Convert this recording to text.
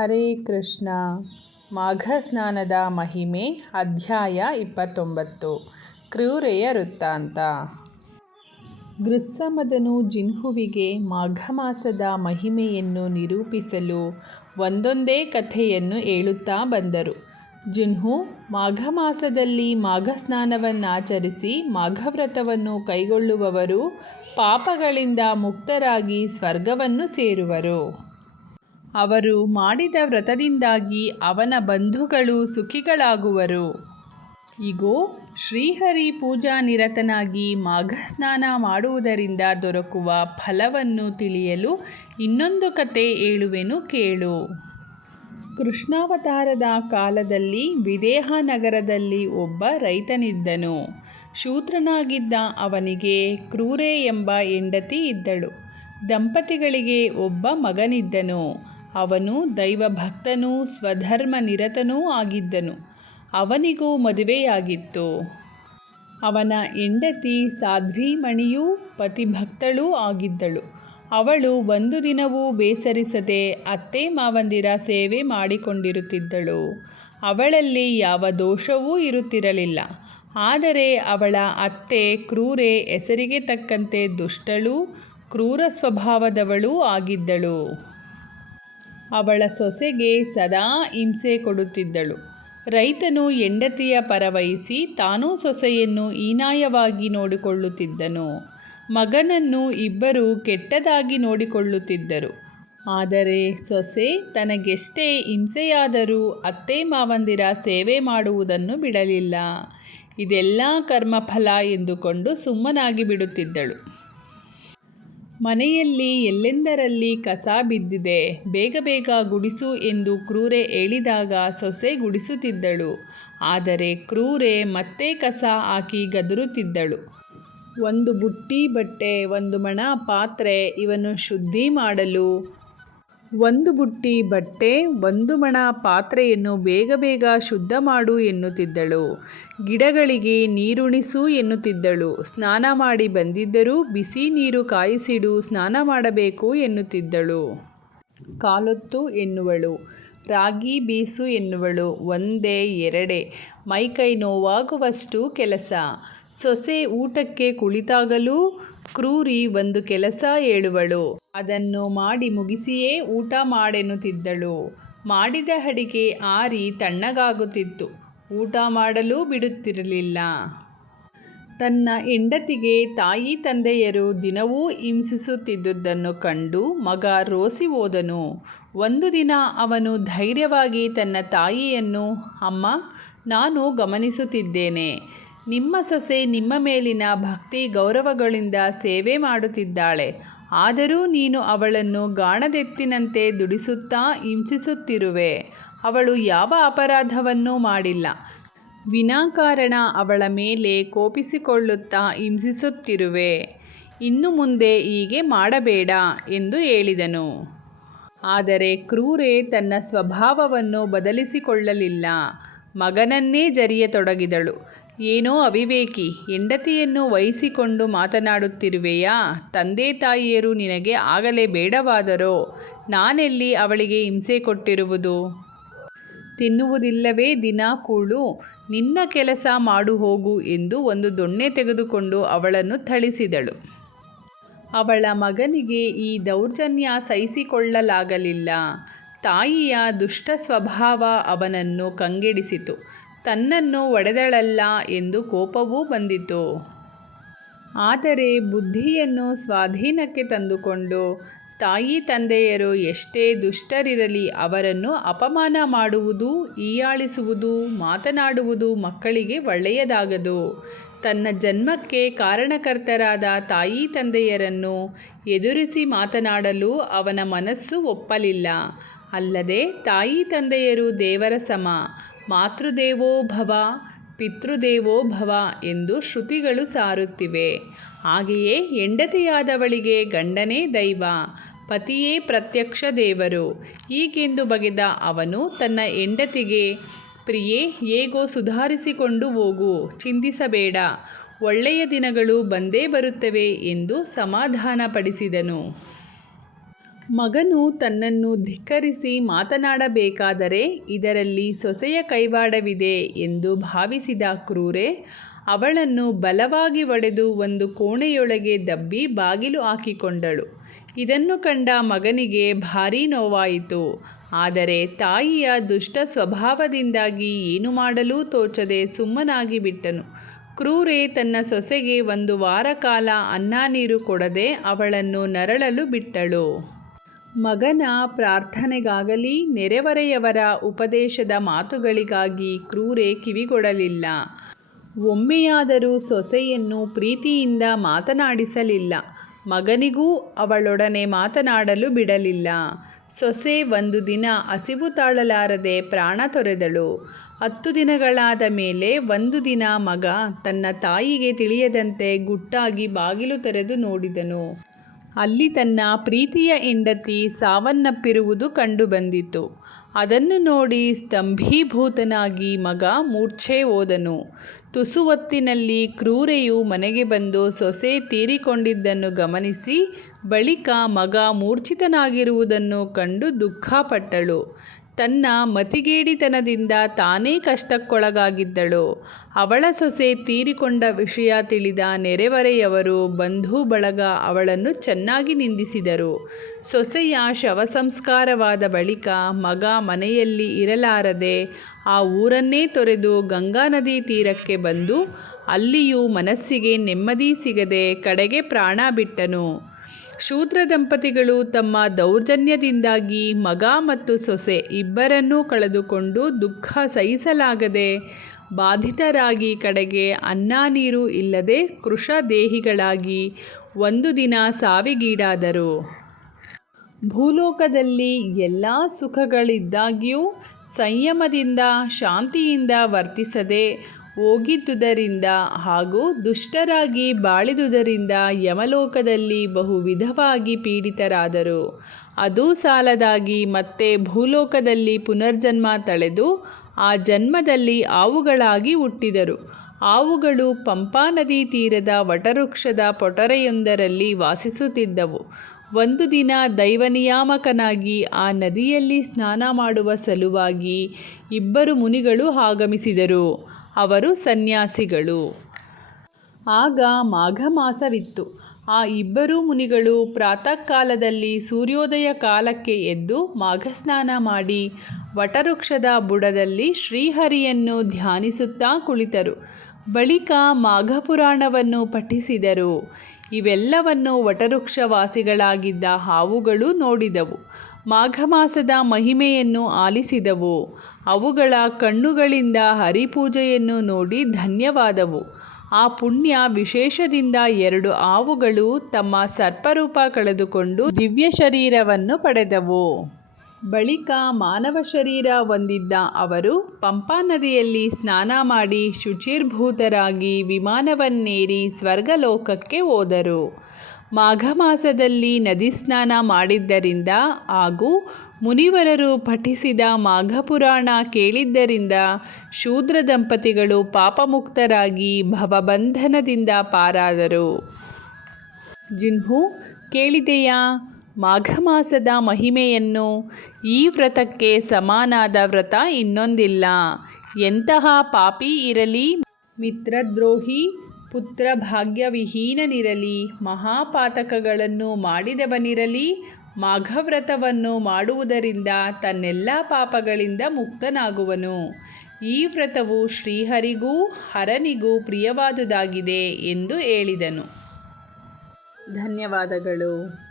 ಹರೇ ಕೃಷ್ಣ. ಮಾಘ ಸ್ನಾನದ ಮಹಿಮೆ, ಅಧ್ಯಾಯ ಇಪ್ಪತ್ತೊಂಬತ್ತು. ಕ್ರೂರೆಯ ವೃತ್ತಾಂತ. ಗೃತ್ಸಮದನು ಜಿನ್ಹುವಿಗೆ ಮಾಘ ಮಾಸದ ಮಹಿಮೆಯನ್ನು ನಿರೂಪಿಸಲು ಒಂದೊಂದೇ ಕಥೆಯನ್ನು ಹೇಳುತ್ತಾ ಬಂದರು. ಜಿನ್ಹು ಮಾಘ ಮಾಸದಲ್ಲಿ ಮಾಘ ಸ್ನಾನವನ್ನಾಚರಿಸಿ ಮಾಘವ್ರತವನ್ನು ಕೈಗೊಳ್ಳುವವರು, ಪಾಪಗಳಿಂದ ಮುಕ್ತರಾಗಿ ಸ್ವರ್ಗವನ್ನು ಸೇರುವರು. ಅವರು ಮಾಡಿದ ವ್ರತದಿಂದಾಗಿ ಅವನ ಬಂಧುಗಳು ಸುಖಿಗಳಾಗುವರು. ಇಗೋ, ಶ್ರೀಹರಿ ಪೂಜಾ ನಿರತನಾಗಿ ಮಾಘ ಸ್ನಾನ ಮಾಡುವುದರಿಂದ ದೊರಕುವ ಫಲವನ್ನು ತಿಳಿಯಲು ಇನ್ನೊಂದು ಕತೆ ಹೇಳುವೆನು ಕೇಳು. ಕೃಷ್ಣಾವತಾರದ ಕಾಲದಲ್ಲಿ ವಿದೇಹ ನಗರದಲ್ಲಿ ಒಬ್ಬ ರೈತನಿದ್ದನು. ಶೂದ್ರನಾಗಿದ್ದ ಅವನಿಗೆ ಕ್ರೂರೆ ಎಂಬ ಹೆಂಡತಿ ಇದ್ದಳು. ದಂಪತಿಗಳಿಗೆ ಒಬ್ಬ ಮಗನಿದ್ದನು. ಅವನು ದೈವಭಕ್ತನೂ ಸ್ವಧರ್ಮ ನಿರತನೂ ಆಗಿದ್ದನು. ಅವನಿಗೂ ಮದುವೆಯಾಗಿತ್ತು. ಅವನ ಹೆಂಡತಿ ಸಾಧ್ವಿಮಣಿಯೂ ಪತಿಭಕ್ತಳೂ ಆಗಿದ್ದಳು. ಅವಳು ಒಂದು ದಿನವೂ ಬೇಸರಿಸದೆ ಅತ್ತೆ ಮಾವಂದಿರ ಸೇವೆ ಮಾಡಿಕೊಂಡಿರುತ್ತಿದ್ದಳು. ಅವಳಲ್ಲಿ ಯಾವ ದೋಷವೂ ಇರುತ್ತಿರಲಿಲ್ಲ. ಆದರೆ ಅವಳ ಅತ್ತೆ ಕ್ರೂರೆ ಹೆಸರಿಗೆ ತಕ್ಕಂತೆ ದುಷ್ಟಳೂ, ಕ್ರೂರ ಸ್ವಭಾವದವಳೂ ಆಗಿದ್ದಳು. ಅವಳ ಸೊಸೆಗೆ ಸದಾ ಹಿಂಸೆ ಕೊಡುತ್ತಿದ್ದಳು. ರೈತನು ಹೆಂಡತಿಯ ಪರವಹಿಸಿ ತಾನೂ ಸೊಸೆಯನ್ನು ಹೀನಾಯವಾಗಿ ನೋಡಿಕೊಳ್ಳುತ್ತಿದ್ದನು. ಮಗನನ್ನು ಇಬ್ಬರು ಕೆಟ್ಟದಾಗಿ ನೋಡಿಕೊಳ್ಳುತ್ತಿದ್ದರು. ಆದರೆ ಸೊಸೆ ತನಗೆಷ್ಟೇ ಹಿಂಸೆಯಾದರೂ ಅತ್ತೆ ಮಾವಂದಿರ ಸೇವೆ ಮಾಡುವುದನ್ನು ಬಿಡಲಿಲ್ಲ. ಇದೆಲ್ಲ ಕರ್ಮಫಲ ಎಂದುಕೊಂಡು ಸುಮ್ಮನಾಗಿ ಬಿಡುತ್ತಿದ್ದಳು. ಮನೆಯಲ್ಲಿ ಎಲ್ಲೆಂದರಲ್ಲಿ ಕಸ ಬಿದ್ದಿದೆ, ಬೇಗ ಬೇಗ ಗುಡಿಸು ಎಂದು ಕ್ರೂರೆ ಹೇಳಿದಾಗ ಸೊಸೆ ಗುಡಿಸುತ್ತಿದ್ದಳು. ಆದರೆ ಕ್ರೂರೆ ಮತ್ತೆ ಕಸ ಹಾಕಿ ಗದರುತ್ತಿದ್ದಳು. ಒಂದು ಬುಟ್ಟಿ ಬಟ್ಟೆ, ಒಂದು ಮಣ ಪಾತ್ರೆ ಇವನ್ನು ಶುದ್ಧಿ ಮಾಡಲು ಒಂದು ಬುಟ್ಟಿ ಬಟ್ಟೆ, ಒಂದು ಮಣ ಪಾತ್ರೆಯನ್ನು ಬೇಗ ಬೇಗ ಶುದ್ಧ ಮಾಡು ಎನ್ನುತ್ತಿದ್ದಳು. ಗಿಡಗಳಿಗೆ ನೀರುಣಿಸು ಎನ್ನುತ್ತಿದ್ದಳು. ಸ್ನಾನ ಮಾಡಿ ಬಂದಿದ್ದರೂ ಬಿಸಿ ನೀರು ಕಾಯಿಸಿಡು ಸ್ನಾನ ಮಾಡಬೇಕು ಎನ್ನುತ್ತಿದ್ದಳು. ಕಾಲೊತ್ತು ಎನ್ನುವಳು. ರಾಗಿ ಬೀಸು ಎನ್ನುವಳು. ಒಂದೇ, ಎರಡೇ. ಮೈಕೈ ನೋವಾಗುವಷ್ಟು ಕೆಲಸ. ಸೊಸೆ ಊಟಕ್ಕೆ ಕುಳಿತಾಗಲೂ ಕ್ರೂರಿ ಒಂದು ಕೆಲಸ ಹೇಳುವಳು. ಅದನ್ನು ಮಾಡಿ ಮುಗಿಸಿಯೇ ಊಟ ಮಾಡೆನ್ನುತ್ತಿದ್ದಳು. ಮಾಡಿದ ಅಡಿಗೆ ಆರಿ ತಣ್ಣಗಾಗುತ್ತಿತ್ತು. ಊಟ ಮಾಡಲು ಬಿಡುತ್ತಿರಲಿಲ್ಲ. ತನ್ನ ಹೆಂಡತಿಗೆ ತಾಯಿ ತಂದೆಯರು ದಿನವೂ ಹಿಂಸಿಸುತ್ತಿದ್ದುದನ್ನು ಕಂಡು ಮಗ ರೋಸಿ ಹೋದನು. ಒಂದು ದಿನ ಅವನು ಧೈರ್ಯವಾಗಿ ತನ್ನ ತಾಯಿಯನ್ನು, ಅಮ್ಮ, ನಾನು ಗಮನಿಸುತ್ತಿದ್ದೇನೆ. ನಿಮ್ಮ ಸೊಸೆ ನಿಮ್ಮ ಮೇಲಿನ ಭಕ್ತಿ ಗೌರವಗಳಿಂದ ಸೇವೆ ಮಾಡುತ್ತಿದ್ದಾಳೆ. ಆದರೂ ನೀನು ಅವಳನ್ನು ಗಾಣದೆತ್ತಿನಂತೆ ದುಡಿಸುತ್ತಾ ಹಿಂಸಿಸುತ್ತಿರುವೆ. ಅವಳು ಯಾವ ಅಪರಾಧವನ್ನೂ ಮಾಡಿಲ್ಲ. ವಿನಾಕಾರಣ ಅವಳ ಮೇಲೆ ಕೋಪಿಸಿಕೊಳ್ಳುತ್ತಾ ಹಿಂಸಿಸುತ್ತಿರುವೆ. ಇನ್ನು ಮುಂದೆ ಹೀಗೆ ಮಾಡಬೇಡ ಎಂದು ಹೇಳಿದನು. ಆದರೆ ಕ್ರೂರೆ ತನ್ನ ಸ್ವಭಾವವನ್ನು ಬದಲಿಸಿಕೊಳ್ಳಲಿಲ್ಲ. ಮಗನನ್ನೇ ಜರಿಯತೊಡಗಿದಳು. ಏನೋ ಅವಿವೇಕಿ, ಹೆಂಡತಿಯನ್ನು ವಹಿಸಿಕೊಂಡು ಮಾತನಾಡುತ್ತಿರುವೆಯಾ? ತಂದೆ ತಾಯಿಯರು ನಿನಗೆ ಆಗಲೇ ಬೇಡವಾದರೋ? ನಾನೆಲ್ಲಿ ಅವಳಿಗೆ ಹಿಂಸೆ ಕೊಟ್ಟಿರುವುದು? ತಿನ್ನುವುದಿಲ್ಲವೇ ದಿನ ಕೂಳು, ನಿನ್ನ ಕೆಲಸ ಮಾಡು ಹೋಗು ಎಂದು ಒಂದು ದೊಣ್ಣೆ ತೆಗೆದುಕೊಂಡು ಅವಳನ್ನು ಥಳಿಸಿದಳು. ಅವಳ ಮಗನಿಗೆ ಈ ದೌರ್ಜನ್ಯ ಸಹಿಸಿಕೊಳ್ಳಲಾಗಲಿಲ್ಲ. ತಾಯಿಯ ದುಷ್ಟ ಸ್ವಭಾವ ಅವನನ್ನು ಕಂಗೆಡಿಸಿತು. ತನ್ನನ್ನು ಒಡೆದಳಲ್ಲ ಎಂದು ಕೋಪವೂ ಬಂದಿತು. ಆದರೆ ಬುದ್ಧಿಯನ್ನು ಸ್ವಾಧೀನಕ್ಕೆ ತಂದುಕೊಂಡು ತಾಯಿ ತಂದೆಯರು ಎಷ್ಟೇ ದುಷ್ಟರಿರಲಿ ಅವರನ್ನು ಅಪಮಾನ ಮಾಡುವುದು ಈಯಾಳಿಸುವುದು ಮಾತನಾಡುವುದು ಮಕ್ಕಳಿಗೆ ಒಳ್ಳೆಯದಾಗದು. ತನ್ನ ಜನ್ಮಕ್ಕೆ ಕಾರಣಕರ್ತರಾದ ತಾಯಿ ತಂದೆಯರನ್ನು ಎದುರಿಸಿ ಮಾತನಾಡಲು ಅವನ ಮನಸ್ಸು ಒಪ್ಪಲಿಲ್ಲ. ಅಲ್ಲದೆ ತಾಯಿ ತಂದೆಯರು ದೇವರ ಸಮ. ಮಾತೃದೇವೋ ಭವ, ಪಿತೃದೇವೋ ಭವ ಎಂದು ಶ್ರುತಿಗಳು ಸಾರುತ್ತಿವೆ. ಹಾಗೆಯೇ ಹೆಂಡತಿಯಾದವಳಿಗೆ ಗಂಡನೇ ದೈವ, ಪತಿಯೇ ಪ್ರತ್ಯಕ್ಷ ದೇವರು. ಹೀಗೆಂದು ಬಗೆದ ಅವನು ತನ್ನ ಹೆಂಡತಿಗೆ, ಪ್ರಿಯೇ, ಹೇಗೋ ಸುಧಾರಿಸಿಕೊಂಡು ಹೋಗು, ಚಿಂತಿಸಬೇಡ. ಒಳ್ಳೆಯ ದಿನಗಳು ಬಂದೇ ಬರುತ್ತವೆ ಎಂದು ಸಮಾಧಾನಪಡಿಸಿದನು. ಮಗನು ತನ್ನನ್ನು ಧಿಕ್ಕರಿಸಿ ಮಾತನಾಡಬೇಕಾದರೆ ಇದರಲ್ಲಿ ಸೊಸೆಯ ಕೈವಾಡವಿದೆ ಎಂದು ಭಾವಿಸಿದ ಕ್ರೂರೆ, ಅವಳನ್ನು ಬಲವಾಗಿ ಒಡೆದು ಒಂದು ಕೋಣೆಯೊಳಗೆ ದಬ್ಬಿ ಬಾಗಿಲು ಹಾಕಿಕೊಂಡಳು. ಇದನ್ನು ಕಂಡ ಮಗನಿಗೆ ಭಾರೀ ನೋವಾಯಿತು. ಆದರೆ ತಾಯಿಯ ದುಷ್ಟ ಸ್ವಭಾವದಿಂದಾಗಿ ಏನು ಮಾಡಲೂ ತೋಚದೆ ಸುಮ್ಮನಾಗಿ ಬಿಟ್ಟನು. ಕ್ರೂರೆ ತನ್ನ ಸೊಸೆಗೆ ಒಂದು ವಾರ ಕಾಲ ಅನ್ನ ನೀರು ಕೊಡದೆ ಅವಳನ್ನು ನರಳಲು ಬಿಟ್ಟಳು. ಮಗನ ಪ್ರಾರ್ಥನೆಗಾಗಲಿ ನೆರೆವರೆಯವರ ಉಪದೇಶದ ಮಾತುಗಳಿಗಾಗಿ ಕ್ರೂರೆ ಕಿವಿಗೊಡಲಿಲ್ಲ. ಒಮ್ಮೆಯಾದರೂ ಸೊಸೆಯನ್ನು ಪ್ರೀತಿಯಿಂದ ಮಾತನಾಡಿಸಲಿಲ್ಲ. ಮಗನಿಗೂ ಅವಳೊಡನೆ ಮಾತನಾಡಲು ಬಿಡಲಿಲ್ಲ. ಸೊಸೆ ಒಂದು ದಿನ ಹಸಿವು ತಾಳಲಾರದೆ ಪ್ರಾಣ ತೊರೆದಳು. ಹತ್ತು ದಿನಗಳಾದ ಮೇಲೆ ಒಂದು ದಿನ ಮಗ ತನ್ನ ತಾಯಿಗೆ ತಿಳಿಯದಂತೆ ಗುಟ್ಟಾಗಿ ಬಾಗಿಲು ತೆರೆದು ನೋಡಿದನು. ಅಲ್ಲಿ ತನ್ನ ಪ್ರೀತಿಯ ಹೆಂಡತಿ ಸಾವನ್ನಪ್ಪಿರುವುದು ಕಂಡುಬಂದಿತು ಅದನ್ನು ನೋಡಿ ಸ್ತಂಭೀಭೂತನಾಗಿ ಮಗ ಮೂರ್ಛೆ ಹೋದನು. ತುಸು ಹೊತ್ತಿನಲ್ಲಿ ಕ್ರೂರೆಯು ಮನೆಗೆ ಬಂದು ಸೊಸೆ ತೀರಿಕೊಂಡಿದ್ದನ್ನು ಗಮನಿಸಿ, ಬಳಿಕ ಮಗ ಮೂರ್ಛಿತನಾಗಿರುವುದನ್ನು ಕಂಡು ದುಃಖಪಟ್ಟಳು. ತನ್ನ ಮತಿಗೇಡಿತನದಿಂದ ತಾನೇ ಕಷ್ಟಕ್ಕೊಳಗಾಗಿದ್ದಳು. ಅವಳ ಸೊಸೆ ತೀರಿಕೊಂಡ ವಿಷಯ ತಿಳಿದ ನೆರೆವರೆಯವರು ಬಂಧು ಬಳಗ ಅವಳನ್ನು ಚೆನ್ನಾಗಿ ನಿಂದಿಸಿದರು. ಸೊಸೆಯ ಶವ ಸಂಸ್ಕಾರವಾದ ಬಳಿಕ ಮಗ ಮನೆಯಲ್ಲಿ ಇರಲಾರದೆ ಆ ಊರನ್ನೇ ತೊರೆದು ಗಂಗಾ ನದಿ ತೀರಕ್ಕೆ ಬಂದು ಅಲ್ಲಿಯೂ ಮನಸ್ಸಿಗೆ ನೆಮ್ಮದಿ ಸಿಗದೆ ಕಡೆಗೆ ಪ್ರಾಣ ಬಿಟ್ಟನು. ಶೂದ್ರ ದಂಪತಿಗಳು ತಮ್ಮ ದೌರ್ಜನ್ಯದಿಂದಾಗಿ ಮಗ ಮತ್ತು ಸೊಸೆ ಇಬ್ಬರನ್ನೂ ಕಳೆದುಕೊಂಡು ದುಃಖ ಸಹಿಸಲಾಗದೆ ಬಾಧಿತರಾಗಿ ಕಡೆಗೆ ಅನ್ನ ನೀರು ಇಲ್ಲದೆ ಕೃಶ ದೇಹಿಗಳಾಗಿ ಒಂದು ದಿನ ಸಾವಿಗೀಡಾದರು. ಭೂಲೋಕದಲ್ಲಿ ಎಲ್ಲ ಸುಖಗಳಿದ್ದಾಗ್ಯೂ ಸಂಯಮದಿಂದ, ಶಾಂತಿಯಿಂದ ವರ್ತಿಸದೆ ಹೋಗಿದ್ದುದರಿಂದ ಹಾಗೂ ದುಷ್ಟರಾಗಿ ಬಾಳಿದುದರಿಂದ ಯಮಲೋಕದಲ್ಲಿ ಬಹು ವಿಧವಾಗಿ ಪೀಡಿತರಾದರು. ಅದು ಸಾಲದಾಗಿ ಮತ್ತೆ ಭೂಲೋಕದಲ್ಲಿ ಪುನರ್ಜನ್ಮ ತಳೆದು ಆ ಜನ್ಮದಲ್ಲಿ ಆವುಗಳಾಗಿ ಹುಟ್ಟಿದರು. ಆವುಗಳು ಪಂಪಾ ನದಿ ತೀರದ ವಟವೃಕ್ಷದ ಪೊಟರೆಯೊಂದರಲ್ಲಿ ವಾಸಿಸುತ್ತಿದ್ದವು. ಒಂದು ದಿನ ದೈವನಿಯಾಮಕನಾಗಿ ಆ ನದಿಯಲ್ಲಿ ಸ್ನಾನ ಮಾಡುವ ಸಲುವಾಗಿ ಇಬ್ಬರು ಮುನಿಗಳು ಆಗಮಿಸಿದರು. ಅವರು ಸನ್ಯಾಸಿಗಳು. ಆಗ ಮಾಘ ಮಾಸವಿತ್ತು ಆ ಇಬ್ಬರೂ ಮುನಿಗಳು ಪ್ರಾತಃ ಕಾಲದಲ್ಲಿ ಸೂರ್ಯೋದಯ ಕಾಲಕ್ಕೆ ಎದ್ದು ಮಾಘಸ್ನಾನ ಮಾಡಿ ವಟವೃಕ್ಷದ ಬುಡದಲ್ಲಿ ಶ್ರೀಹರಿಯನ್ನು ಧ್ಯಾನಿಸುತ್ತಾ ಕುಳಿತರು. ಬಳಿಕ ಮಾಘಪುರಾಣವನ್ನು ಪಠಿಸಿದರು. ಇವೆಲ್ಲವನ್ನು ವಟವೃಕ್ಷವಾಸಿಗಳಾಗಿದ್ದ ಹಾವುಗಳು ನೋಡಿದವು. ಮಾಘ ಮಾಸದ ಮಹಿಮೆಯನ್ನು ಆಲಿಸಿದವು. ಅವುಗಳ ಕಣ್ಣುಗಳಿಂದ ಹರಿಪೂಜೆಯನ್ನು ನೋಡಿ ಧನ್ಯವಾದವು. ಆ ಪುಣ್ಯ ವಿಶೇಷದಿಂದ ಎರಡು ಆವುಗಳು ತಮ್ಮ ಸರ್ಪರೂಪ ಕಳೆದುಕೊಂಡು ದಿವ್ಯ ಶರೀರವನ್ನು ಪಡೆದವು. ಬಳಿಕ ಮಾನವ ಶರೀರ ಹೊಂದಿದ್ದ ಅವರು ಪಂಪಾ ನದಿಯಲ್ಲಿ ಸ್ನಾನ ಮಾಡಿ ಶುಚಿರ್ಭೂತರಾಗಿ ವಿಮಾನವನ್ನೇರಿ ಸ್ವರ್ಗಲೋಕಕ್ಕೆ ಹೋದರು. ಮಾಘ ಮಾಸದಲ್ಲಿ ನದಿ ಸ್ನಾನ ಮಾಡಿದ್ದರಿಂದ ಹಾಗೂ ಮುನಿವರರು ಪಠಿಸಿದ ಮಾಘಪುರಾಣ ಕೇಳಿದ್ದರಿಂದ ಶೂದ್ರ ದಂಪತಿಗಳು ಪಾಪಮುಕ್ತರಾಗಿ ಭವಬಂಧನದಿಂದ ಪಾರಾದರು. ಜಿನ್ಹು, ಕೇಳಿದೆಯಾ? ಮಾಘ ಮಾಸದ ಮಹಿಮೆಯನ್ನು ಈ ವ್ರತಕ್ಕೆ ಸಮಾನಾದ ವ್ರತ ಇನ್ನೊಂದಿಲ್ಲ. ಎಂತಹ ಪಾಪಿ ಇರಲಿ, ಮಿತ್ರದ್ರೋಹಿ ಪುತ್ರ ಭಾಗ್ಯವಿಹೀನನಿರಲಿ ಮಹಾಪಾತಕಗಳನ್ನು ಮಾಡಿದವನಿರಲಿ ಮಾಘವ್ರತವನ್ನು ಮಾಡುವುದರಿಂದ ತನ್ನೆಲ್ಲ ಪಾಪಗಳಿಂದ ಮುಕ್ತನಾಗುವನು. ಈ ವ್ರತವು ಶ್ರೀಹರಿಗೂ ಹರನಿಗೂ ಪ್ರಿಯವಾದುದಾಗಿದೆ ಎಂದು ಹೇಳಿದನು. ಧನ್ಯವಾದಗಳು.